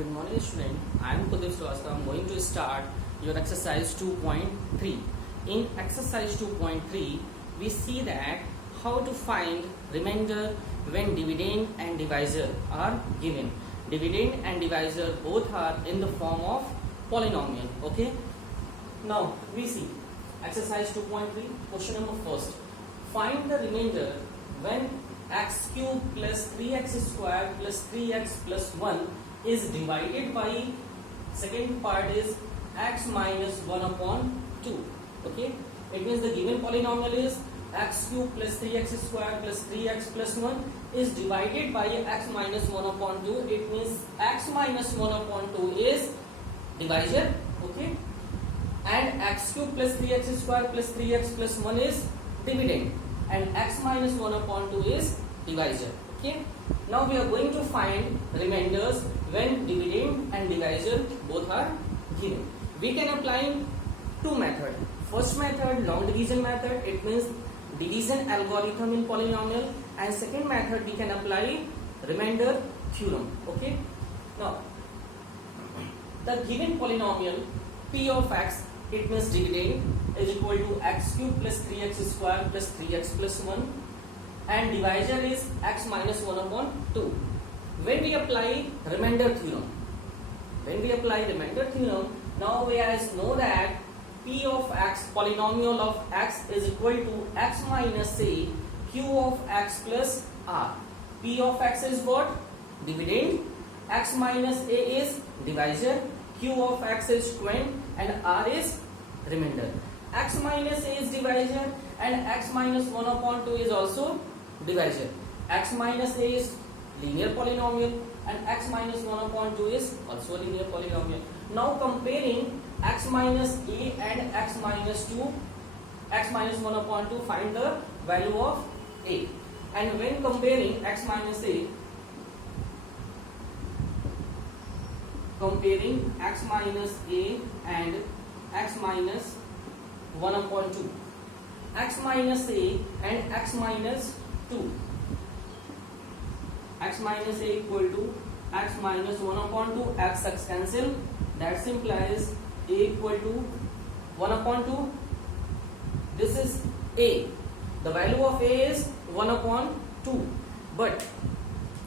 Good morning, student. I am Kudev Srivastava. I am going to start your exercise 2.3. In exercise 2.3, we see that how to find remainder when dividend and divisor are given. Dividend and divisor both are in the form of polynomial. Okay. Now we see exercise 2.3. Question number first. Find the remainder when x cube plus 3x square plus 3x plus 1 is divided by, second part is x minus 1 upon 2. Okay, it means the given polynomial is x cube plus 3x square plus 3x plus 1 is divided by x minus 1 upon 2. It means x minus 1 upon 2 is divisor. Okay, and x cube plus 3x square plus 3x plus 1 is dividend, and x minus 1 upon 2 is divisor. Okay, now we are going to find remainders when dividend and divisor both are given. We can apply two methods. First method, long division method, it means division algorithm in polynomial, and second method we can apply remainder theorem. Okay, now the given polynomial p of x, it means dividend is equal to x cube plus 3x square plus 3x plus 1, and divisor is x minus 1 upon 2. When we apply remainder theorem, now we guys know that p of x, polynomial of x, is equal to x minus a q of x plus r. P of x is what? Dividend, x minus a is divisor, q of x is 20, and r is remainder. X minus a is divisor and x minus 1 upon 2 is also divisor. X minus a is linear polynomial and x minus 1 upon 2 is also linear polynomial. Now comparing x minus a and x minus 2, x minus 1 upon 2, find the value of a. And when comparing x minus a, comparing x minus a and x minus 1 upon 2, x minus a and x minus 2, x minus a equal to x minus 1 upon 2, x cancel, that implies a equal to 1 upon 2. This is a, the value of a is 1 upon 2, but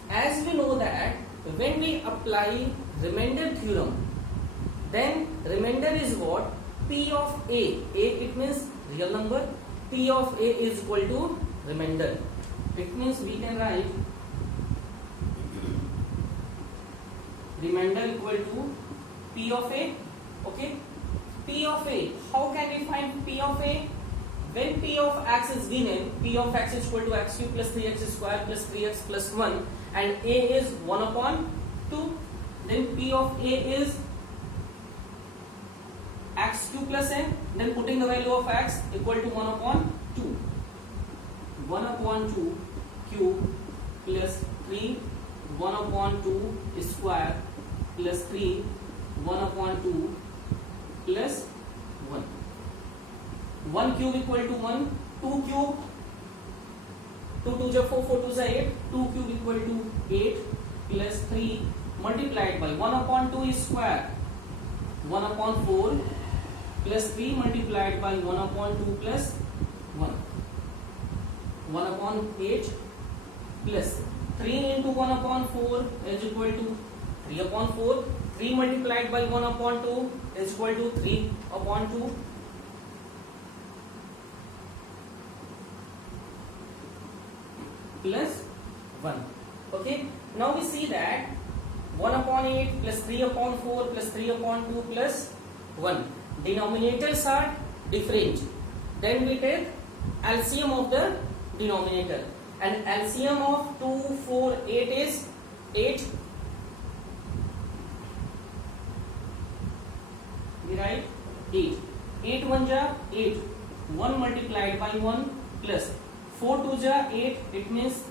as we know that when we apply remainder theorem, then remainder is what? P of a, it means real number, p of a is equal to remainder. It means we can write remainder equal to p of a. Okay, p of a, how can we find p of a? When p of x is given, p of x is equal to x cube plus 3x square plus 3x plus 1, and a is 1 upon 2, then p of a is x cube plus n, then putting the value of x equal to 1 upon 2. 1 upon 2 cube plus 3, 1 upon 2 square plus 3, 1 upon 2 plus 1. 1 cube equal to 1, 2 cube, 2 2 is 4, 4 2 is 8, 2 cube equal to 8 plus 3 multiplied by 1 upon 2 is square, 1 upon 4 plus 3 multiplied by 1 upon 2 plus 1, 1 upon 8 plus 3 into 1 upon 4 is equal to 3 upon 4, 3 multiplied by 1 upon 2 is equal to 3 upon 2, plus 1. Okay, now we see that 1 upon 8 plus 3 upon 4 plus 3 upon 2 plus 1. Denominators are different. Then we take LCM of the denominator, and LCM of 2, 4, 8 is 8. We write 8. 8 1 ja 8. 1 multiplied by 1 plus 4 2 ja 8. It means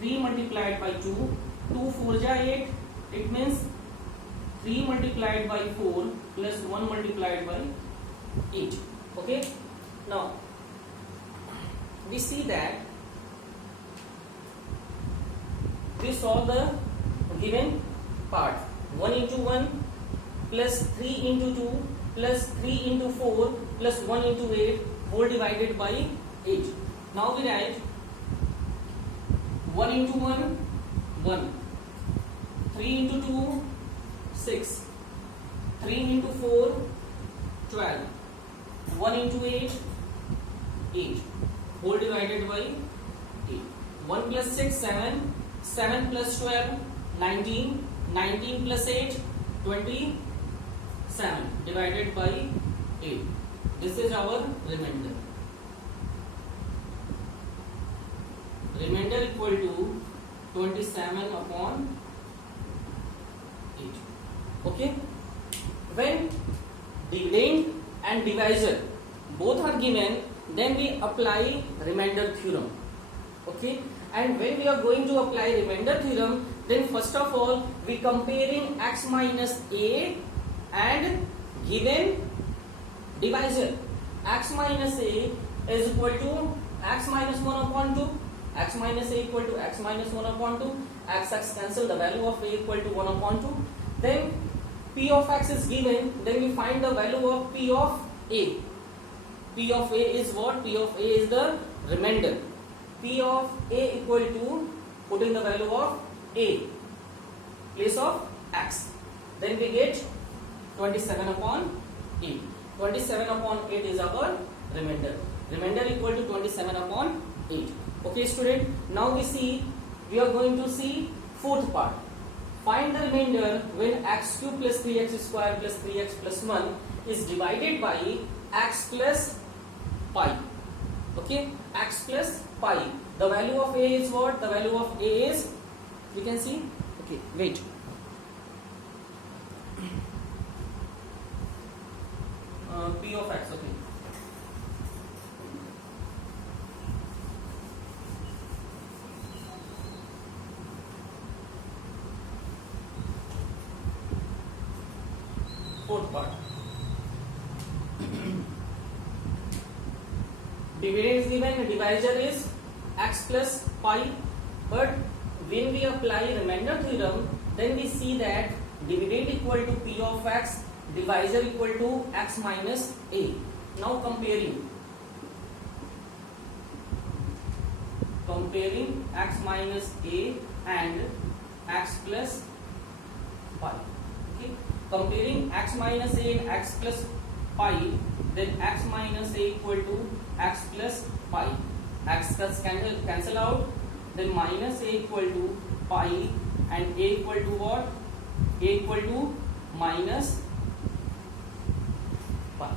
3 multiplied by 2. 2 4 ja 8. It means 3 multiplied by 4 plus 1 multiplied by 8. Okay. Now we see that we solve the given part. 1 into 1 plus 3 into 2 plus 3 into 4 plus 1 into 8 whole divided by 8. Now we write 1 into 1 1, 3 into 2 6, 3 into 4 12, 1 into 8 8 whole divided by 8. 1 plus 6 7, 7 plus 12 19, 19 plus 8 27 divided by 8. This is our remainder. Remainder equal to 27 upon 8. Okay. When dividend and divisor both are given, then we apply remainder theorem. Okay. And when we are going to apply remainder theorem, then first of all we comparing x minus a and given divisor. X minus a is equal to x minus 1 upon 2. X minus a equal to x minus 1 upon 2. X cancel, the value of a equal to 1 upon 2. Then p of x is given, then we find the value of p of a. P of a is what? P of a is the remainder. P of a equal to, putting the value of a place of x, then we get 27 upon 8. 27 upon 8 is our remainder. Remainder equal to 27 upon 8. Okay student, now we are going to see fourth part. Find the remainder when x cube plus 3x square plus 3x plus 1 is divided by x plus pi. Okay, x plus pi. The value of a is what? The value of a is, we can see. Okay, wait. P of x. Okay. Fourth part. Dividend is given, divisor is x plus pi, but when we apply remainder theorem, then we see that dividend equal to p of x, divisor equal to x minus a. Now comparing x minus a and x plus pi. Okay, comparing x minus a and x plus pi, then x minus a equal to x plus pi. X cancel out, then minus a equal to pi and a equal to what? A equal to minus pi.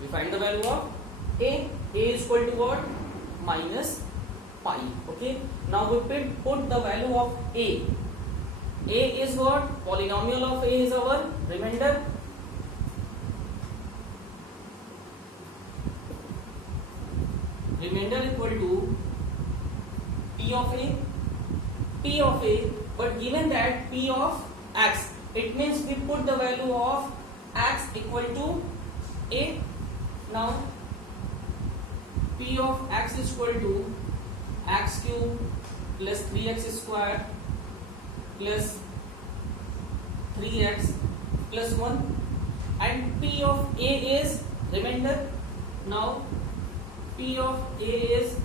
We find the value of a. A is equal to what? Minus pi. Okay. Now we put the value of a. A is what? Polynomial of a is our remainder. Remainder equal to p of a. P of a, but given that p of x, it means we put the value of x equal to a. Now p of x is equal to x cube plus 3x square plus 3x plus 1, and p of a is remainder. Now p of a is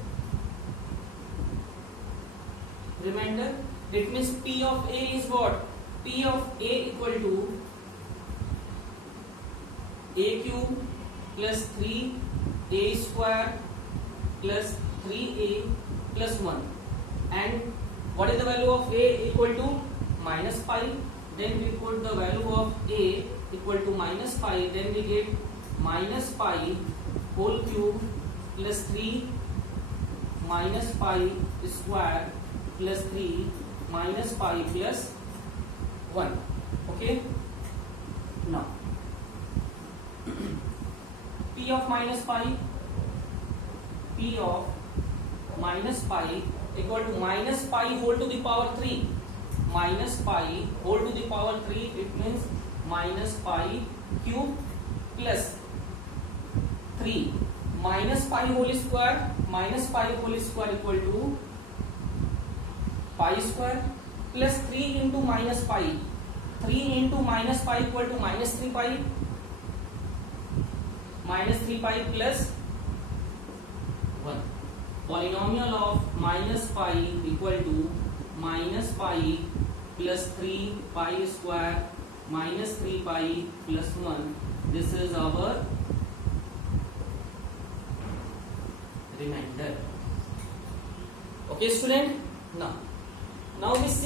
remainder. It means p of a is what? P of a equal to a cube plus 3a square plus 3a plus 1. And what is the value of a? Equal to minus pi. Then we put the value of a equal to minus pi. Then we get minus pi whole cube plus 3 minus pi square plus 3 minus pi plus 1. Okay. Now p of minus pi equal to minus pi whole to the power 3. Minus pi whole to the power 3, it means minus pi cube plus 3 minus pi whole square. Minus pi whole square equal to pi square plus 3 into minus pi. 3 into minus pi equal to minus 3 pi. Minus 3 pi plus 1. Polynomial of minus pi equal to minus pi plus 3 pi square minus 3 pi plus 1. This is our remainder. Okay, student. Now we see